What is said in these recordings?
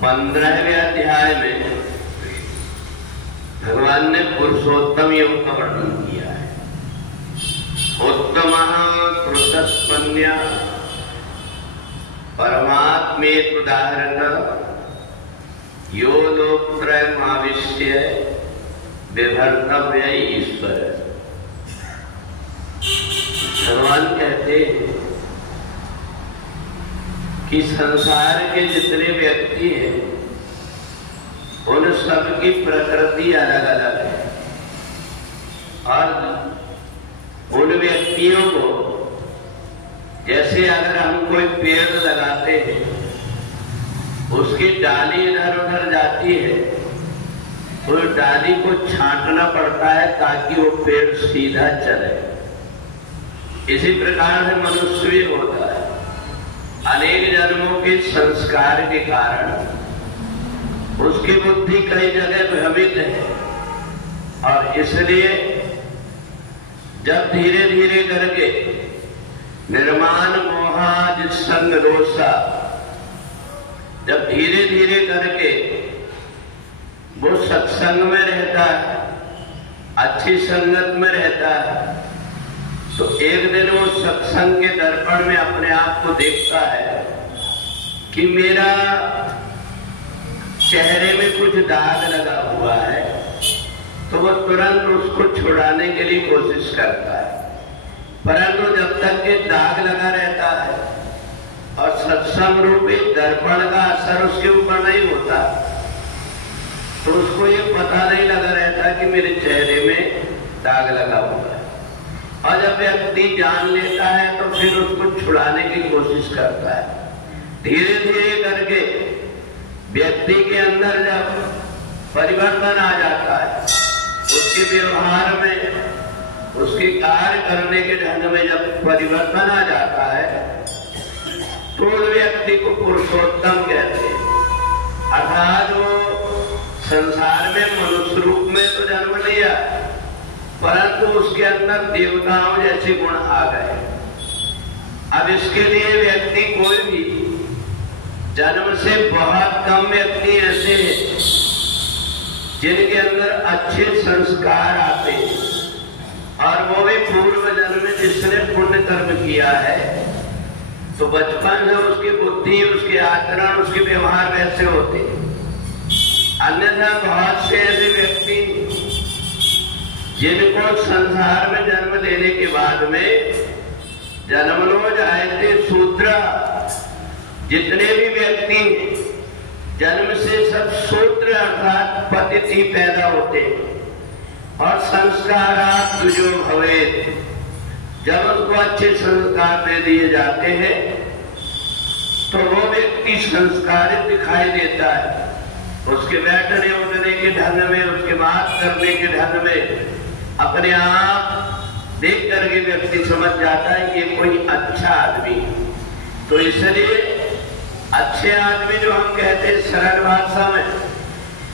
15वें अध्याय में भगवान ने पुरुषोत्तम योग का वर्णन किया है। उत्तम कृतस्पन्या परमात्मेत उदाहरण यो लोकत्रयमाविश्य विभर्तव्य ईश्वर। भगवान कहते हैं कि संसार के जितने व्यक्ति हैं उन सबकी प्रकृति अलग अलग है और उन व्यक्तियों को, जैसे अगर हम कोई पेड़ लगाते हैं, उसकी डाली इधर उधर जाती है तो उस डाली को छांटना पड़ता है ताकि वो पेड़ सीधा चले। इसी प्रकार से मनुष्य भी होता है। अनेक जन्मों के संस्कार के कारण उसकी बुद्धि कई जगह भ्रमित है और इसलिए जब धीरे धीरे करके निर्माण मोहाज संग रोषा, जब धीरे धीरे करके वो सत्संग में रहता है, अच्छी संगत में रहता है, तो एक दिन वो सत्संग के दर्पण में अपने आप को देखता है कि मेरा चेहरे में कुछ दाग लगा हुआ है, तो वो तुरंत उसको छुड़ाने के लिए कोशिश करता है। परंतु जब तक के दाग लगा रहता है और सत्संग रूपी दर्पण का असर उसके ऊपर नहीं होता, तो उसको ये पता नहीं लगा रहता कि मेरे चेहरे में दाग लगा हुआ है। और जब व्यक्ति जान लेता है तो फिर उसको छुड़ाने की कोशिश करता है। धीरे धीरे करके व्यक्ति के अंदर जब परिवर्तन आ जाता है, उसके व्यवहार में, उसके कार्य करने के ढंग में जब परिवर्तन आ जाता है, तो उस व्यक्ति को पुरुषोत्तम कहते हैं। अर्थात वो संसार में मनुष्य रूप में तो जन्म लिया, परंतु उसके अंदर देवताओं जैसे गुण आ गए। अब इसके लिए व्यक्ति कोई भी, जन्म से बहुत कम व्यक्ति ऐसे हैं जिनके अंदर अच्छे संस्कार आते हैं, और वो भी पूर्व जन्म में जिसने पुण्य कर्म किया है, तो बचपन से उसकी बुद्धि, उसके आचरण, उसके व्यवहार वैसे होते हैं। अन्यथा बहुत से ऐसे व्यक्ति जिनको संसार में जन्म लेने के बाद में जन्मनो जायते शूद्र, जितने भी व्यक्ति जन्म से सब शूद्र अर्थात पतित पैदा होते और संस्कारात् द्विजो भवेत्, जब उनको अच्छे संस्कार दे दिए जाते हैं तो वो व्यक्ति संस्कारित दिखाई देता है। उसके बैठने उठने के ढंग में, उसके बात करने के ढंग में अपने आप देख करके व्यक्ति समझ जाता है कि ये कोई अच्छा आदमी है। तो इसलिए अच्छे आदमी जो हम कहते हैं सरल भाषा में,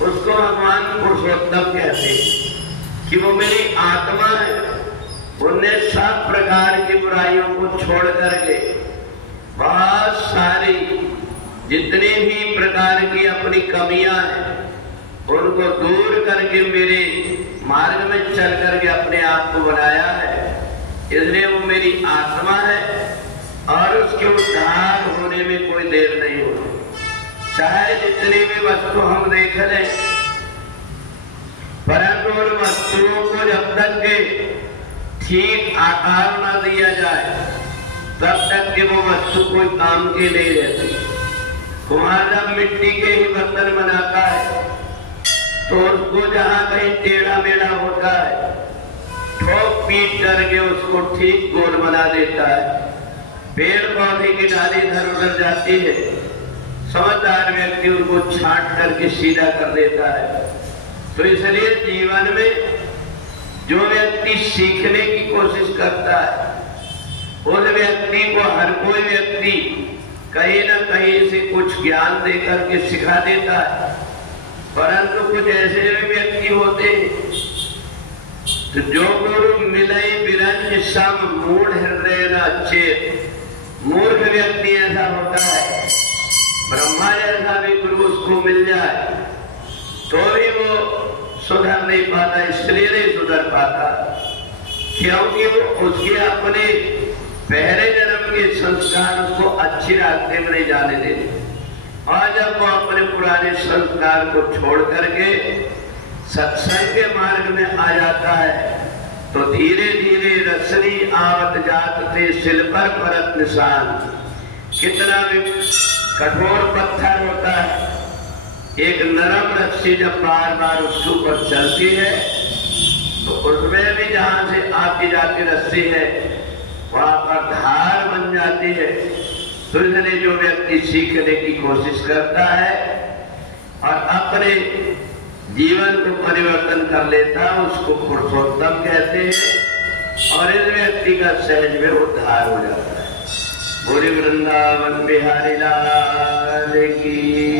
उसको भगवान पुरुषोत्तम कहते हैं कि वो मेरी आत्मा है। उनने सब प्रकार की बुराइयों को छोड़ करके बहुत सारी जितनी भी प्रकार की अपनी कमियां हैं उनको दूर करके मेरे मार्ग में चल करके अपने आप को बनाया है। इसलिए वो मेरी आत्मा है और उसके उद्धार होने में कोई देर नहीं होती। चाहे जितनी भी वस्तु हम देख लें, परंतु उन वस्तुओं को जब तक के ठीक आकार न दिया जाए तब तक के वो वस्तु कोई काम की नहीं रहती। कुम्हार जब मिट्टी के ही बर्तन बनाता है तो उसको जहां कहीं टेढ़ा मेढ़ा होता है, ठोक पीट करके उसको ठीक गोल बना देता है। पेड़ पौधे की डाली इधर उधर जाती है, समझदार व्यक्ति उनको छांट करके सीधा कर देता है। तो इसलिए जीवन में जो व्यक्ति सीखने की कोशिश करता है, उस व्यक्ति को हर कोई व्यक्ति कहीं न कहीं से कुछ ज्ञान देकर के सिखा देता है। परंतु कुछ ऐसे भी व्यक्ति होते हैं तो जो गुरु मिलई बिरंज सम मूढ़ हृदय न चेत, मूर्ख व्यक्ति ऐसा होता है, ब्रह्मा जैसा भी गुरु उसको मिल जाए तो भी वो सुधर नहीं पाता, इसलिए नहीं सुधर पाता क्योंकि वो उसके अपने पहले जन्म के संस्कार उसको अच्छी रास्ते में नहीं जाने देते। और जब वो अपने पुराने संस्कार को छोड़ करके सत्संग के मार्ग में आ जाता है तो धीरे धीरे रसनी आवत जात थे सिल पर परत निशान। कितना भी कठोर पत्थर होता है, एक नरम रस्सी जब बार बार उसके ऊपर चलती है तो उसमें भी जहां से आती जाती रस्सी है वहां पर धार बन जाती है। तो इसलिए जो व्यक्ति सीखने की कोशिश करता है और अपने जीवन को परिवर्तन कर लेता है उसको पुरुषोत्तम कहते हैं और इस व्यक्ति का सहज में उद्धार हो जाता है। बोले वृंदावन बिहारी लाल की।